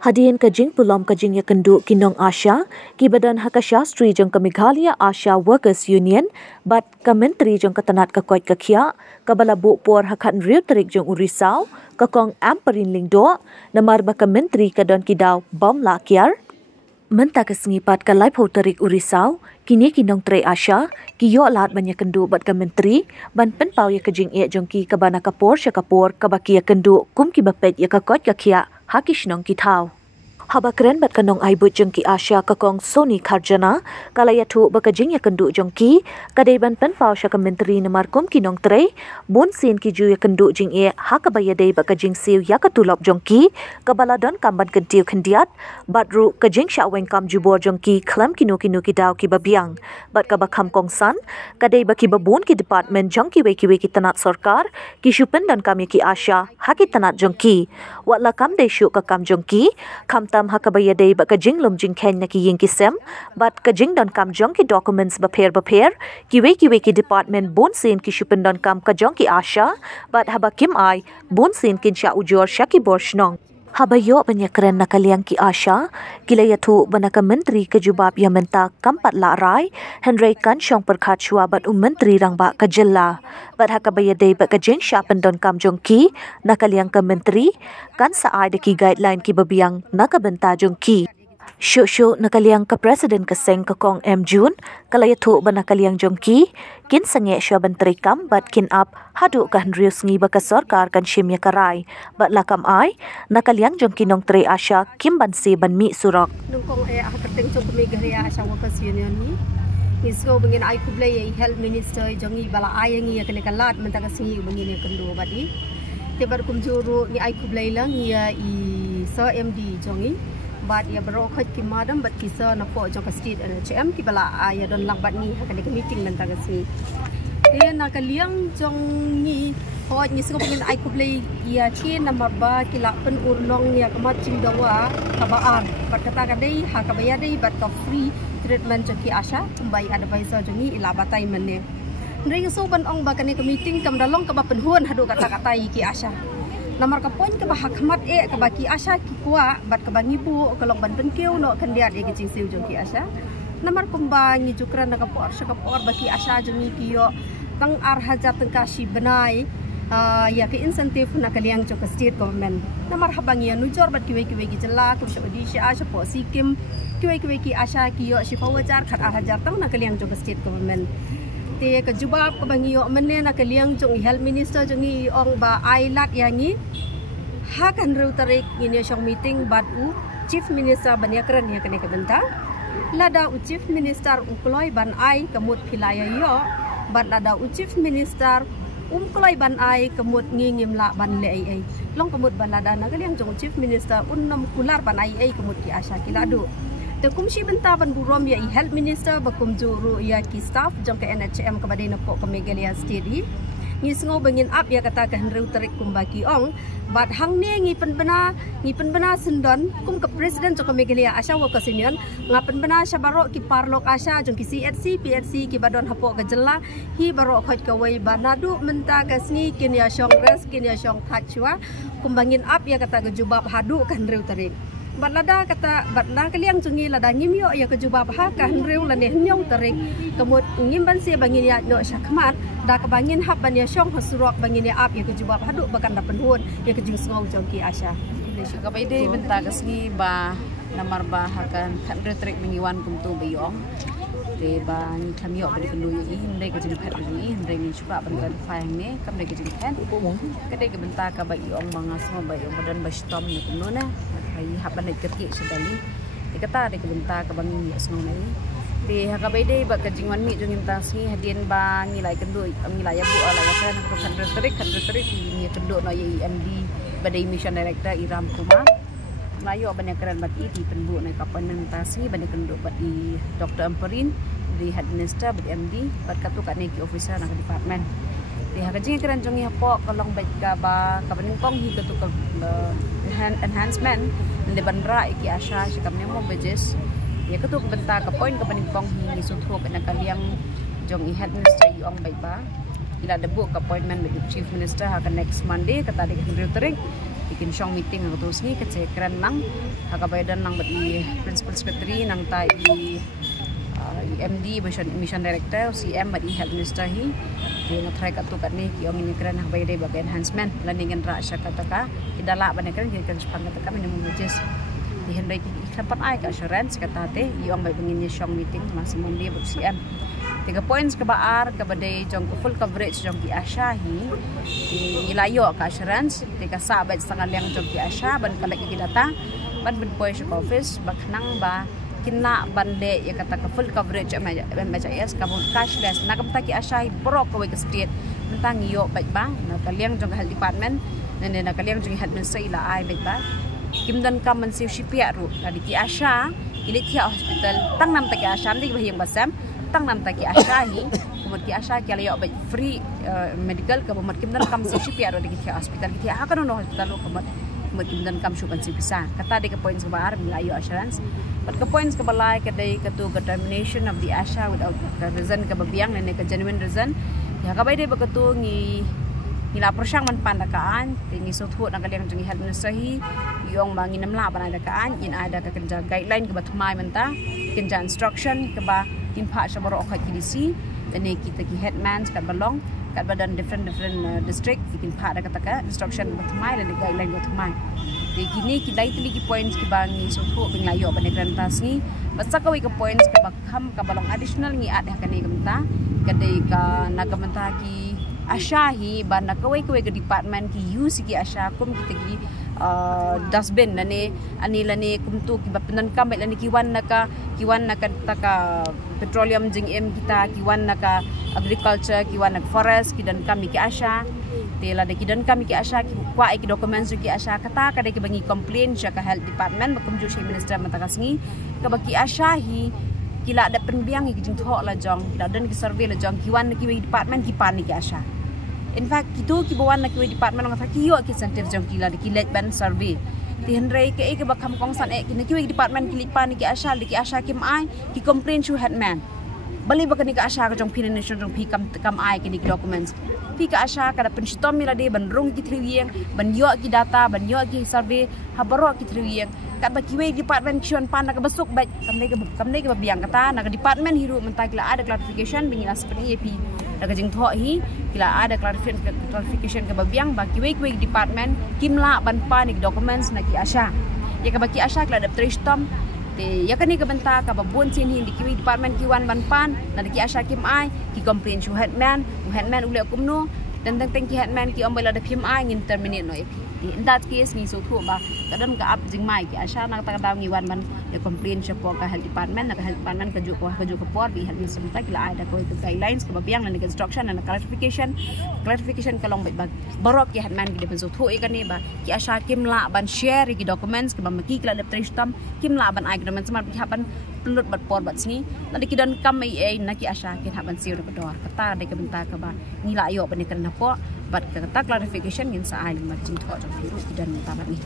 Hadian kajing pulam kajing ya kenduk kinong Asha, ki Badan Hak Syastri jong ke Meghalaya Asha Workers Union, bat ke Menteri jong ke Tanat ke Koit ke Kia, ke Bala Bukpor Hakan Riu Terik jong Urisau, ke Kong Amperin Lingdo, namar ba ke Menteri ke Don Kidau Bom Lakiar, Menta ke sengipat ke Laip Ho Terik Urisau, kini kinong Tre Asha, ki yo lat banyak kenduk bat ke Menteri, ban penpau ya kajing ia jong ki Bana Kapor Syakapor ke baki ya kenduk kum ki bapet ya ke Koit ke Kia, hakish nong kitau. Haba keren bat kanong aibut jengki Asha kakong Sony Karjana kalaya tu bakajing ya kenduk jengki kadai ban penpau sya ke Menteri namar kum kinong tre bun sin ki ju ya kenduk jing e hakabaya dei bakajing siu ya katulop jengki kabala don kamban kentiu kendiat bat ru kajing sya weng kam jubor jengki klam kinu ki dau ki babiang bat kabakam kongsan kadai baki babun ki department jengki weki tanat sorkar ki syupen dan kami ki Asha haki tanat jengki watla kam dei syuk ka kam jengki kam hakabaya dei ba kajing lom jing ken na ki ying kisem bat kajing don kam jong ki documents baper ki weki department bon sin ki shupen don kam kajong ki Asha bat haba kim ai bon sin kin sha ujor shaki borshnong haba yo banyak keren nakaliang ki Asha kilaya tu banaka menteri kejubab ya menta kampat la rai Henry kan syong perkachua bat menteri rang ba kajella bat hakabaya dei ba kajing sha pendon kam jong ki nakaliang ka menteri kan saai de ki guideline ki babiang nakabenta jong ki Shushu nakaliang ka President ka Seng ka Kong M. June, kalaya tu ba nakaliang jongki, kin sange siya bantri kam bat kin up, hadu ka Henrius ngi ba ka sorkar kan shimya karay, bat lakam ay, nakaliang jongki nong Tre Asha, kim bansi ban mi surok. Nung kong hakating jong Meghalaya Asha Workers Union ni, ngisko bangin ay kublay Health Minister jongi bala ay ngi kanikalat mentaga singi bangin kendo badi. Tibar kumjuru ni ay kublay lang ya I Sir MD jongi. Bat ya baro khot ki madam bat kisa na po jong ka state NHM ki bala aya don lang bat ni hakane ka meeting man taga si te na kaliang jong ni hot ni sing pengin ai kublay ya chi na maba kila pen urlong ya kamat ching dawa kabaan bat kata ka dei ha ka bayar dei bat ka free treatment jong ki Asha kumbai advisor jong ni ila batai mane ndring so ban ong ba kane ka meeting kam dalong ka ba penhuan hadu kata ki Asha namar kapon ke bahak mat ke baki Asha ki kuat bat ke bangi bu kalau ban penkiu no kandiat e kecing siu jong ki Asha namar kumbangi jukran na kapor baki Asha jong ki yo tang arhaja tang kashi benai ya ke insentif na kaliang jong state government namar habangi nujor bat ki ki jela ku Odisha Asha po sikim ki Asha ki yo shifa wajar khat arhaja tang na kaliang jong state government te kejubab kebangiyo mene na kaliang jong Health Minister jongi ong ba ailat yangi hakan ru tarik ini syong meeting bat u Chief Minister banyakran ya kene kebenta lada u Chief Minister ukloi ban ai kemut pilaya yo bat lada u Chief Minister kloi ban ai kemut ngingim la ban le ai long kemut ban lada na kaliang jong Chief Minister unnam kular ban ai kemut ki Asha kiladu Tekum si benta ban burom ya Health Minister bakum juru ya ki staff jong ke NHM ke badai napok ke Meghalaya State ngi sengo bangin up ya kata ke Henry Terik kum baki ong bat hang ne ngi penbena sendon kum ke President jong ke Meghalaya Asha Workers Union ngapen bena syabaro ki parlok Asha jong ki CHC PHC ki badon hapok ke jela hi baro khot ke wei banadu menta ke sngi kin ya syong res kin ya syong khachwa kum bangin up ya kata ke jubab hadu ke Henry Terik bat lada kata bat la kaliang jungi lada ngimyo ya kejubab ha ka henreu la ne nyong tarik kemut ngimban si bangin ya no syakmat da ka bangin hab ban ya syong hasurok bangin ya ap ya kejubab hadu bakan da penhun ya kejung sngau jongki Asha ka baide benta kasngi ba namar ba hakan henreu tarik mengiwan kumtu bayong te ba ni kamyo ba dikendu yi ndai ka jing phat ni ndai ni chuka ban kan fai ne kam dai ka jing phat kadai ka benta ka bayong mangas mo bayong badan ba stom ni kuno na ai haban ni kerki sedali dikata de kebenta ka bangi asno nai te hakabai de ba ka jingwan mi jungim tasni hadien ba ngilai kendu ngilai ya bu ala ya kan kan terik ni kendu no yi MD badai mission director Iram Kumar Melayu banyak keren bat di penbu nai kapan tasni banyak kendu bat di Dr. Amperin di head minister bat MD bat katu kat ni officer nak department di hakajing keren jongi hapo kolong baik ka ba kapan kong hi katu ka enhancement de bandra iki Asha sikam nemo bejes ya katu benta ka point ka paning kong hi sutho ka nakaliang jong i head minister ong baik ba ila debu ke appointment with Chief Minister hakan next Monday kata di Henry Terik bikin shong meeting ang terus ni kecekran nang hakabaydan nang bagi principal secretary nang tai MD mission director CM bagi health minister hi dia ngatrai kat tu kat ni ki ong ini kran hakabayday bagi enhancement landingan ra sya kata idala ban kran ki kan sepang kata minimum wages di Henry ikhlampat ai ka assurance kata te iong bai bangin shong meeting masih Monday bagi CM 3 points ke baar ke badai jong full coverage jong ki Asha hi ilayo ka assurance tika sabat setengah liang jong ki Asha ban kalak ki data ban point office baknang ba kina bande ya kata ke full coverage MHIS ka cashless nak ta ki Asha hi pro ko ke state mentang yo baik ba nak liang jong health department nene nak liang jong health ministry ila ai baik ba kimdan kam man siu shipia ru tadi ki Asha Ilithia hospital tang nam ta ki Asha ndi bahiyang basam tang nam ta ki Asha hi kumut ki Asha ki layo baik free medical ka kumut kimdan kam siu shipia ru di ki hospital ki ha kan no hospital kumut kimdan kam shu kan siu bisa kata de ke points ke baar milayo assurance but ke points ke balai ke dai ke tu determination of the Asha without reason ke babiang nene ke genuine reason ya ka bai de beketu ngi ngila persang man pandakaan tingi sothu nak kalian jengi health minister hi yong mangi namla pandakaan in ada ke kerja guideline ke bathmai menta kerja instruction ke ba timpa sabaro okhat kidisi dene kita ki headman kat balong kat badan different district ikin pa ada kata instruction bathmai dan guideline bathmai de kini ki dai tili ki points ki bangi sothu binglayo panegran tas ni basta kawi ke points ke bakham ka balong additional ngi ada kani kamta kadai ka nagamenta ki Asha hi banda kawai ke department ki use ki Asha kum kita ki dustbin nane anila ne kum tu ki bapenan kam lani kiwan naka taka petroleum jing em kita kiwan naka agriculture kiwan nak forest ki dan kami ki Asha tela de ki dan kami ki Asha ki kwa ki documents ki Asha kata kada ki bangi complain sya ka health department bakum ju Chief Minister matakas ni ka baki Asha hi kila ada penbiang ki jing thok la jong kila dan ki survey la jong kiwan ki department ki pan ki Asha. In fact, kita kibawan nak department ng kiyo ki incentive jong kila ki let ban survey. Ti Henry ke bakam kong san ki department ki lipan ki Asha kim ai ki complain to headman. Bali ba kani ka Asha ka jong pinanation jong pi kam ai ki documents. Pi ka Asha kada penstom mila de ban rong ki triwieng ban yo ki data ban yo ki survey habaro ki triwieng. Kat ba kiwe department kion pan nak besuk baik kamne ke biang kata nak department hiru mentakila ada clarification bingila seperti AP nak jing tho hi kila ada clarification ke babiang ba kiwe department kimla ban pan ni documents nak ki Asha ya ka baki Asha kila ada tristom te ya kani ke benta ka babun sin hi di kiwe department kiwan ban pan nak ki Asha kim ai ki complain to headman ule kumno dan teng ki headman ki ombela da kim ai ngin terminate no AP in that case ni so thu ba kadam ka up jing mai ki Asha nak ta daw ngiwan man ya complain siya po ka health department ka ju ko por di health minister kila ada ko guidelines ka babiang na instruction na clarification ka long bag barok ki headman ki de so thu kan ni ba ki Asha kimla ban share ki documents ka ba maki kila de tristam kimla ban ai documents man ki haban pelut bat por bat sini tadi ki dan kam ai na ki Asha ki haban siu ko dor kata de ka benta ka ba ngila ayo ban ni kan po but kata clarification yin sa ai ma jing tho jong hiru dan tamat ni